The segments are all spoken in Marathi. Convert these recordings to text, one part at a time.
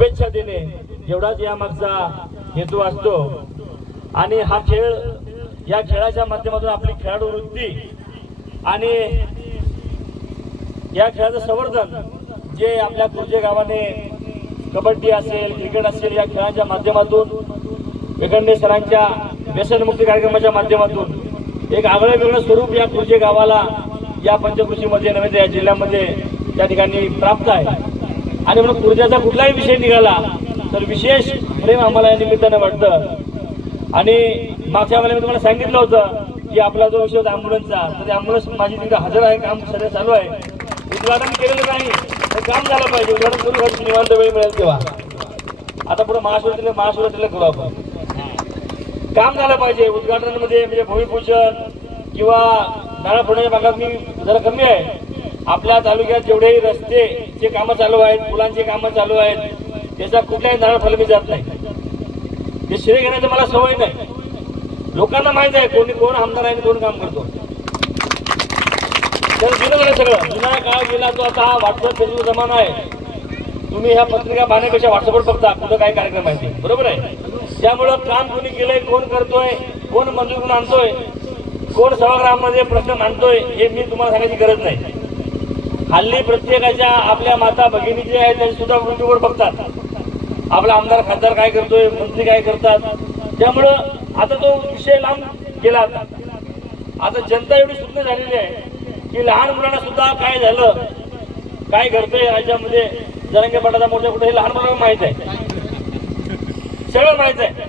शुभेच्छा देणे एवढाच यामागचा हेतू असतो. आणि हा खेळ या खेळाच्या माध्यमातून आपली खेळाडू वृत्ती आणि या खेळाचं संवर्धन जे आपल्या कुर्जे गावाने कबड्डी असेल क्रिकेट असेल या खेळाच्या माध्यमातून वेगंडे सरांच्या व्यसनमुक्ती कार्यक्रमाच्या माध्यमातून एक आगळं वेगळं स्वरूप या कुर्जे गावाला या पंचकृषीमध्ये नव्हे या जिल्ह्यामध्ये त्या ठिकाणी प्राप्त आहे. आणि म्हणून ऊर्जाचा कुठलाही विषय निघाला तर विशेष प्रेम आम्हाला या निमित्तानं वाटतं. आणि मागच्या वेळेला मी तुम्हाला सांगितलं होतं की आपला जो विषय होता ॲम्ब्युलन्सचा तर ते ॲम्ब्युलन्स माझी तिथे हजर आहे काम सध्या चालू आहे. उद्घाटन केलेलं नाही तर काम झालं पाहिजे. उद्घाटन करू घरी निवांत वेळ मिळेल तेव्हा. आता पुढे महाशिवरात्रीला महाशिवरात्रीला करू आपण. काम झालं पाहिजे. उद्घाटनामध्ये म्हणजे भूमिपूजन किंवा नारळ फोडण्याच्या भागात मी जरा कमी आहे. आपल्या तालुक्यात जेवढेही रस्तेचे कामं चालू आहेत पुलांची कामं चालू आहेत त्याचा कुठल्याही नारळ फल जात नाही. ते श्रेय घेण्याचं मला सवय नाही. लोकांना माहीत आहे कोणी कोण आमदार आहे आणि कोण काम करतो. तर गेलं म्हणे सगळं. जुना काळ गेला तो आता हा व्हॉट्सअप फेसबुक जमाना आहे. तुम्ही ह्या पत्रिका पाहण्यापेक्षा व्हॉट्सअपवर बघता कुठं काय कार्यक्रम आहे ते. बरोबर आहे? त्यामुळं काम कोणी केलंय कोण करतोय कोण मंजूर करून आणतोय कोण सभागृहामध्ये प्रश्न मांडतोय हे मी तुम्हाला सांगायची गरज नाही. हल्ली प्रत्येकाच्या आपल्या माता भगिनी जे आहेत त्या सुद्धा मृत्यूवर बघतात. आपला आमदार खासदार काय करतोय मंत्री काय करतात. त्यामुळं आता तो विषय लांब गेला आता. आता जनता एवढी सुंदर झालेली आहे की लहान मुलांना सुद्धा काय झालं काय घडतंय राज्यामध्ये जरंगे पाटाचा मोठ्या कुठे हे लहान मुलांना माहीत आहे. सगळं माहीत आहे.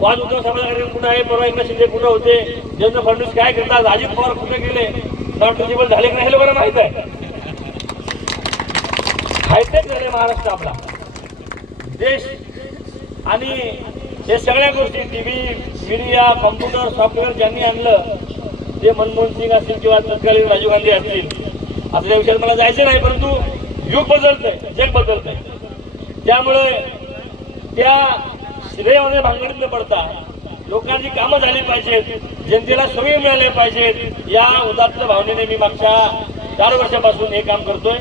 वाज उद्धव समाज कुठं आहे परवा एकनाथ शिंदे कुठं होते देवेंद्र फडणवीस काय करतात अजित पवार कुठे गेले नॉट झाले की नाही हे लोकांना माहीत आहे. हायटेक झाले महाराष्ट्र आपला. देश आणि हे सगळ्या गोष्टी T V media computer software ज्यांनी आणलं ते मनमोहन सिंग असतील किंवा तत्कालीन राजीव गांधी असतील आता त्या विषयात मला जायचं नाही परंतु युग बदलतंय जग बदलतंय. त्यामुळे त्या श्रेयामध्ये भांगडीत न पडता. लोकांची कामं झाली पाहिजेत जनतेला सोयी मिळाल्या पाहिजेत. या उदात्त भावनेने मी मागच्या चार वर्षापासून हे काम करतोय.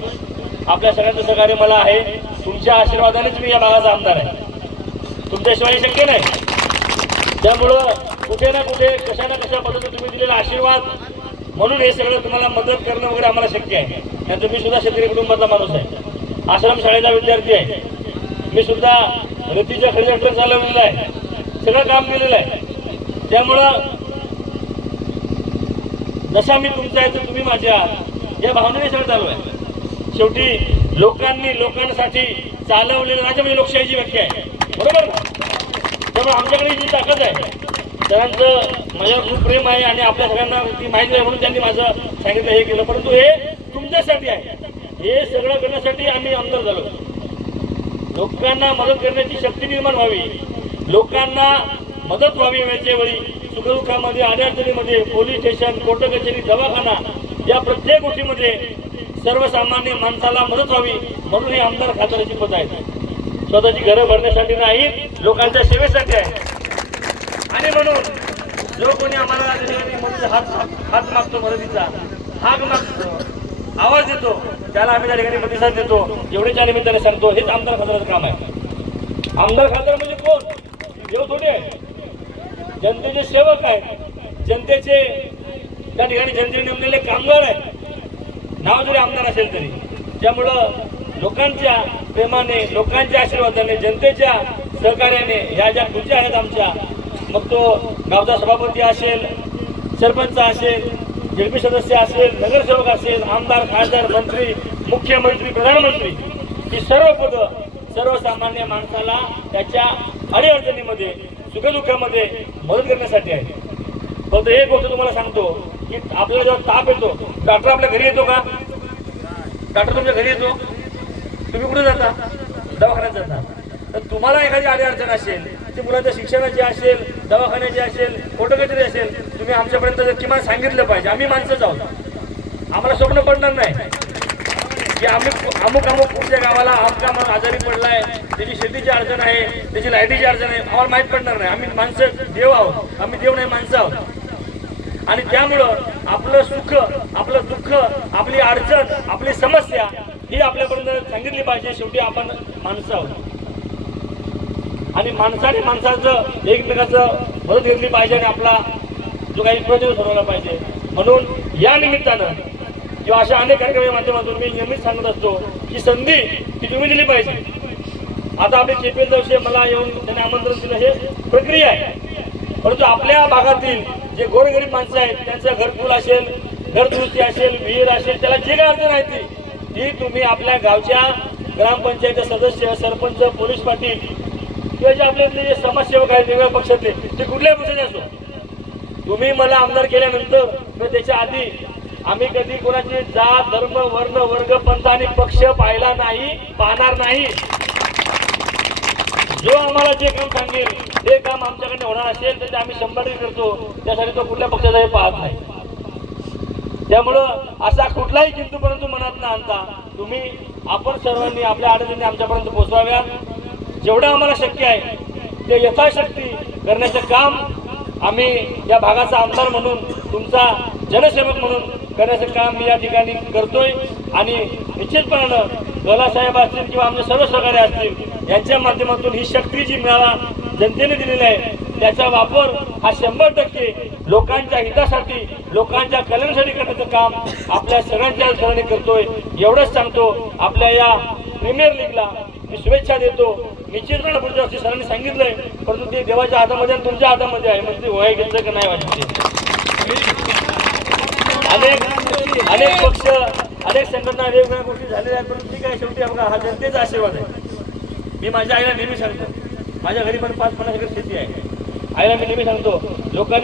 आपल्या सगळ्यांचं सहकार्य मला आहे. तुमच्या आशीर्वादानेच मी या भागाचा आमदार आहे. तुमच्याशिवाय शक्य नाही. त्यामुळं कुठे ना कुठे कशा ना कशा पद्धतीने तुम्ही दिलेला आशीर्वाद म्हणून हे सगळं तुम्हाला मदत करणं वगैरे आम्हाला शक्य आहे. त्यानंतर मी सुद्धा शेतकरी कुटुंबातला माणूस आहे. आश्रम शाळेचा विद्यार्थी आहे. मी सुद्धा रतीच्या खरेदी ट्रक चालवलेला आहे. सगळं काम केलेलं आहे. त्यामुळं जसा मी तुमचा आहे तर तुम्ही माझ्या. या भावनेने सगळं चालू आहे. शेवटी लोकांनी लोकांसाठी चालवलेलं राज्य म्हणजे लोकशाहीची व्याख्या आहे. बरोबर? ना त्यामुळे आमच्याकडे जी ताकद आहे सगळ्यांचं माझ्यावर खूप प्रेम आहे आणि आपल्या सगळ्यांना ती माहिती आहे म्हणून त्यांनी माझं सांगितलं हे केलं. परंतु हे तुमच्यासाठी आहे. हे सगळं करण्यासाठी आम्ही आमदार झालो. लोकांना मदत करण्याची शक्ती निर्माण व्हावी. लोकांना मदत व्हावी वेळच्या वेळी सुखदुःखामध्ये अडचणीमध्ये पोलीस स्टेशन कोर्ट कचेरी दवाखाना या प्रत्येक गोष्टीमध्ये सर्वसामान्य माणसाला मदत व्हावी म्हणून हे आमदार खासदाराची पद आहेत. स्वतःची घरं भरण्यासाठी नाही लोकांच्या सेवेसाठी आहे. आणि म्हणून जो कोणी आम्हाला ठिकाणी हात हात- मागतो मदतीचा हाक मागतो आवाज देतो त्याला आम्ही त्या ठिकाणी प्रतिसाद देतो. एवढ्याच्या निमित्ताने सांगतो हेच आमदार खासदाराचं काम आहे. आमदार खासदार म्हणजे कोण? देव थोडे आहे. जनतेचे सेवक आहेत. जनतेचे त्या ठिकाणी जनतेने नेमलेले कामगार आहेत. नाव जरी आमदार असेल तरी. त्यामुळं लोकांच्या प्रेमाने लोकांच्या आशीर्वादाने जनतेच्या सहकार्याने ह्या ज्या खुर्च्या आहेत आमच्या मग तो गावचा सभापती असेल सरपंच असेल जेडपी सदस्य असेल नगरसेवक असेल आमदार खासदार मंत्री मुख्यमंत्री प्रधानमंत्री ही सर्व पदं सर्वसामान्य माणसाला त्याच्या अडीअडचणीमध्ये सुखदुःखामध्ये मदत करण्यासाठी आहे फक्त एक गोष्ट तुम्हाला सांगतो की आपल्याला जेव्हा ताप येतो डॉक्टर आपल्या घरी येतो का? डॉक्टर तुमच्या घरी येतो. तुम्ही कुठे जाता? दवाखान्यात जाता. तर तुम्हाला एखादी अडचण असेल ती मुलांच्या शिक्षणाची असेल दवाखान्याची असेल फोटोकचेरी असेल तुम्ही आमच्यापर्यंत जर किमान सांगितलं पाहिजे आम्ही माणसंच आहोत आम्हाला स्वप्न पडणार नाही. की आम्ही अमुक अमुक पुढच्या गावाला आमका म्हणून आजारी पडलाय त्याची शेतीची अडचण आहे त्याची लाईटीची अडचण आहे आम्हाला माहीत पडणार नाही. आम्ही माणसं देव आहोत. आम्ही देव नाही माणसं आहोत. आणि त्यामुळं आपलं सुख आपलं दुःख आपली अडचण आपली समस्या ही आपल्यापर्यंत सांगितली पाहिजे. शेवटी आपण माणसं आहोत. आणि माणसाने माणसाचं एकमेकाचं मदत घेतली पाहिजे आणि आपला जो काही प्रदेश ठरवला पाहिजे. म्हणून या निमित्तानं किंवा अशा अनेक कार्यक्रमाच्या माध्यमातून मी नेहमीच सांगत असतो की संधी ती तुम्ही दिली पाहिजे. आता आपले चेपेल जोशी मला येऊन त्यांनी आमंत्रण दिलं. हे प्रक्रिया आहे. परंतु आपल्या भागातील जे गोरगरीब माणसं आहेत त्यांचं घरकुल असेल घरदुरुस्ती असेल विहीर असेल त्याला जी काय अडचण आहे ती ती तुम्ही आपल्या गावच्या ग्रामपंचायत सदस्य सरपंच पोलीस पाटील किंवा जे आपल्यातले जे समाजसेवक आहेत वेगळ्या पक्षातले ते कुठल्याही पक्षाचे असो. तुम्ही मला आमदार केल्यानंतर किंवा त्याच्या आधी आम्ही कधी कोणाचे जात धर्म वर्ण वर्ग पंथ आणि पक्ष पाहिला नाही पाहणार नाही. जो आम्हाला जे काम सांगेल ते काम आमच्याकडे होणार असेल तर ते आम्ही शंभर टक्के करतो. त्यासाठी तो कुठल्या पक्षाचा हे पाहत नाही. त्यामुळं असा कुठलाही किंतू परंतु मनात न आणता तुम्ही आपण सर्वांनी आपल्या अडचणी आमच्यापर्यंत पोहोचवाव्या जेवढं आम्हाला शक्य आहे ते यथाशक्ती करण्याचं काम आम्ही या भागाचा आमदार म्हणून तुमचा जनसेवक म्हणून करण्याचं काम मी या ठिकाणी करतोय. आणि निश्चितपणानं गलासाहेब असतील किंवा आमचे सर्व सहकारी असतील यांच्या माध्यमातून ही शक्ती जी मिळाला जनतेने दिलेली आहे त्याचा वापर हा शंभर टक्के लोकांच्या हितासाठी लोकांच्या कल्याणासाठी करण्याचं काम आपल्या सगळ्यांच्या सरांनी करतोय. एवढंच सांगतो आपल्या या प्रीमियर लीगला मी शुभेच्छा देतो. निश्चितपणे पुढच्या वर्षी सरांनी सांगितलंय परंतु ते देवाच्या हातामध्ये आणि तुमच्या हातामध्ये आहे. म्हणजे वय घेतलं का नाही वाटत अनेक अनेक पक्ष अनेक संघटना वेगवेगळ्या गोष्टी झालेल्या आहेत परंतु ठीक आहे शेवटी आपला हा जनतेचा आशीर्वाद आहे. मी माझ्या आईला नेहमी सांगतो. माझ्या घरी पण पाच पन्नास एकर शेती आहे. आईला मी नेहमी सांगतो लोकांनी